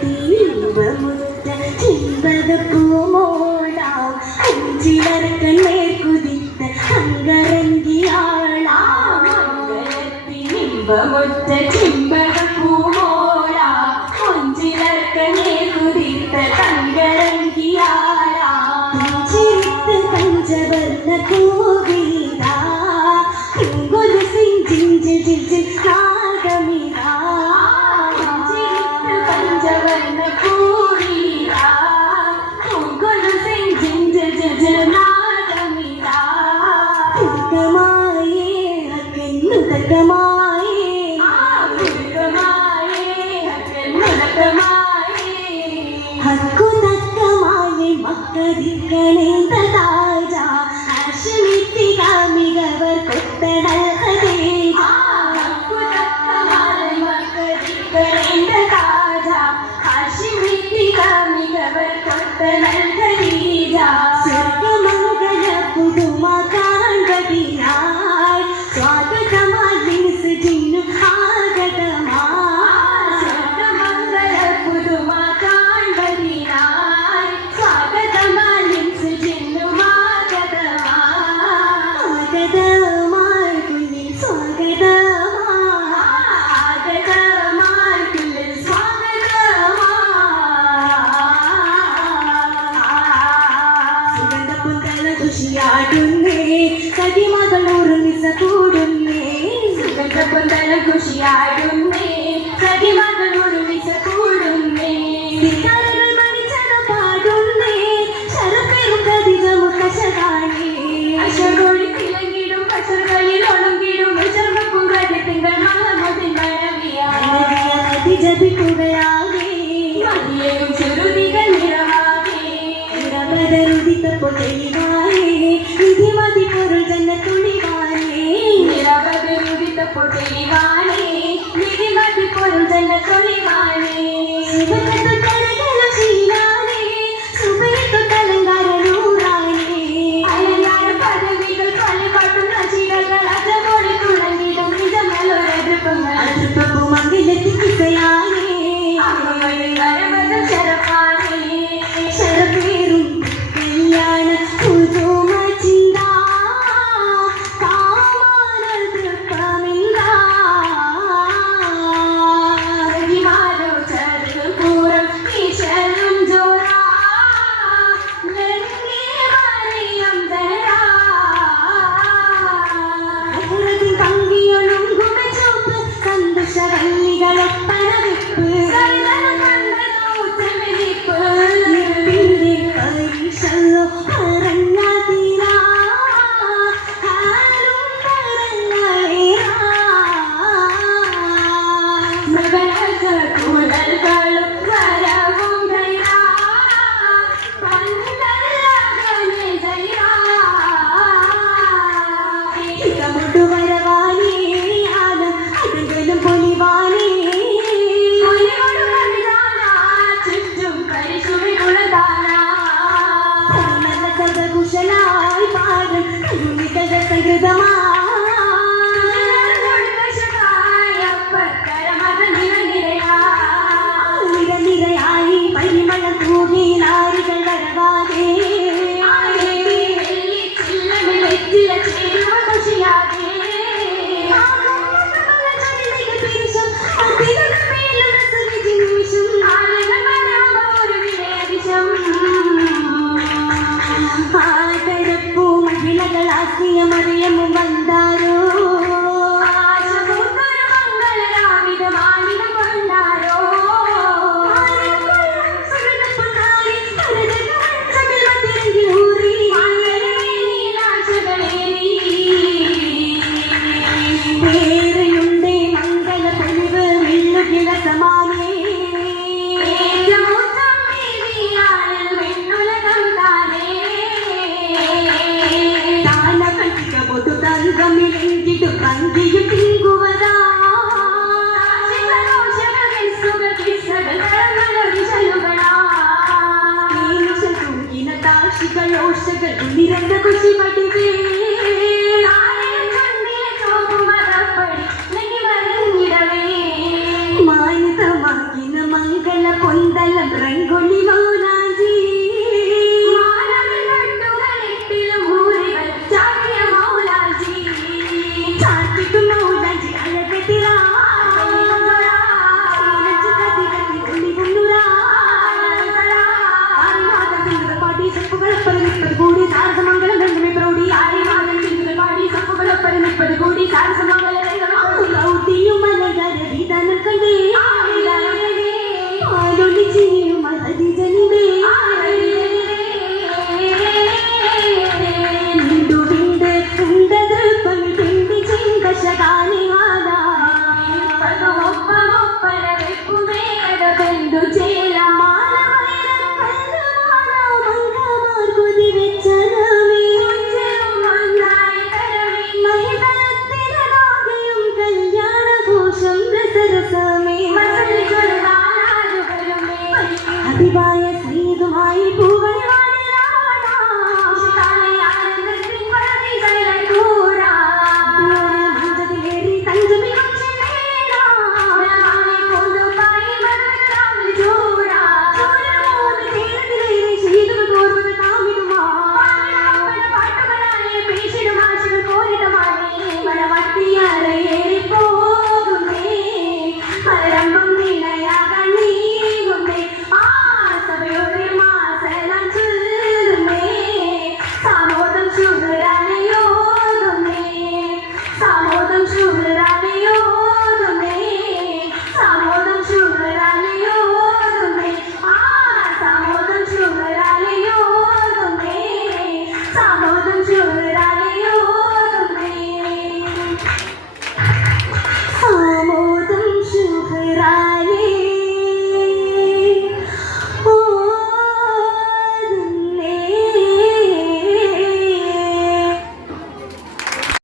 മനുഷ്യനെത്തിവമുറ്റ ചിന്തകപ്പൂമോളാം അഞ്ചിലർക്കണ്ണേ കുതിത്ത അങ്കരങ്കിയാളാം മംഗളത്തിനിമ്പമുറ്റ ചിമ്പകപ്പൂമോളാം അഞ്ചിലർക്കണ്ണേ കുതിത്ത അങ്കരങ്കിയാളാം ചിരിത്ത് പഞ്ചവർണ്ണ പൂവിതാ കുങ്കുരു സിഞ്ചിഞ്ച് ജിഞ്ചിൽ നാഗമിതാ ചിരിത്ത് പഞ്ചവർണ്ണ പൂവിതാ കുങ്കുരു സിഞ്ചിഞ്ച് ജിഞ്ചിൽ നാഗമിതാ തുർക്കമായേ ഹക്കെന്നുതകമായേ തുർക്കമായേ ഹക്കെന്നുതകമായേ ഹക്കുതക്കമായേ മക്കരിക്കണേന്ത താജ ഹാഷിമിത്തിക മികവർ കൊത്തടൽ ഖദീജ ഹക്കുതക്കമായേ മക്കരിക്കണേന്ത താജ ഹാഷിമിത്തിക മികവർ കൊത്തടൽ ഖദീജ സ്വർഗമംഗല പുതുമ കാൺപതിനായി സ്വാഗതമായി ലിൻസ് ജിന്നു ആഗതമായി സ്വർഗമംഗല പുതുമ കാൺപതിനായി സ്വാഗതമായി ലിൻസ് ജിന്നു ആഗതമായി കുഞ്ഞിൽ ആഗതമായി കുഞ്ഞിൽ സുഗന്ധപുന്തല ഖുഷിയാടുന്നേ സഖിമകളൂർ മിസ കൂടുന്നേ സുഗന്ധപുന്തല ഖുഷിയാടുന്നേ സഖിമകളൂർ മിസ കൂടുന്നേ സിതാരകൾ മണിച്ചന പാടുന്നേ ശരപ്പേറും കതികമുഖ ശകാണേ അശകോടി തിളങ്ങിടും പശകളിൽ ഒളുങ്ങിടും വിശർമ്മപ്പുങ്കടി തിങ്കൾ മഹമ്മദിൻ മഴവിയാകെ ജപിക്കുകയാകെ മതിയേറും ചെറുതികൾ നിറമാകെ നിറമരുദിത്ത പൊട്ടലിവായേ നിധിമതി പൊരുൾ ജന്ന തുണിവാനേ നിറമരുദിത്ത പൊട്ടലിവാനേ നിധിമതി പൊരുൾ ജന്ന തുണിവാനേ സുബഹത്തു തലകളും ശീലാനേ സുബഹത്തു തലങ്കാരനൂറാനേ അലങ്കാര പദവികൾ പലപാട്ടും നശികൾ അജമോടി തുളങ്ങിടും നിജമലൊരതൃപ്പങ്ങൾ അതൃപ്പപ്പൂ മംഗലത്തി കിസയാനേ ശരപ്പാനേ ശരപ്പേറും കല്യാണ പുതുമ ചിന്ത കാമാനൽ തൃപ്പമില്ല ഹിമാലോ ചതുപൂരം ഈശ്വരം ജോറാ ലങ്കേ മറിയം ദരാ അഹ്റത്തിൻ കങ്കിയൊളും ഗുമചോപ്പ് സന്തോഷവല്ലികളൊപ്പന വിപ്പ് നിപ്പിന്റെ പരീക്ഷല്ലോ പറഞ്ഞ തീരാ ഹാലും പറഞ്ഞേറാ മൃഗനക കുഴൽകളും വരവും ഗൈറാ പന്തല്ലകനെ ജൈറാ ഇതമുട്ടു വരവാനേ ആനം അതെങ്കിലും പൊലിവാനേ പൊലിവോട് കവിതാനാ ചുറ്റും പരിശുഭികുളതാനാ നല്ല സദകുശലായി പാടും കരുണികത സംഗൃതമാ നിരനിരയായി പരിമളം തൂകി നാരികൾ വരവാകെ ആദരപ്പൂ മഹിളകൾ ആസ്തിയമറിയമും വந்தாരോ പേരയുണ്ടേ മംഗള പൊലിവ് മിന്നുകിള സമാനേ താന കണ്ടിക പൊതു തങ്കമിലെങ്കിട്ടു കങ്കിയും തിങ്കുവതാ താക്ഷികളോഷകൾ നിരന്ത കുശി പടിവേ മാനിതമാകിന ರಂಗೋಲಿ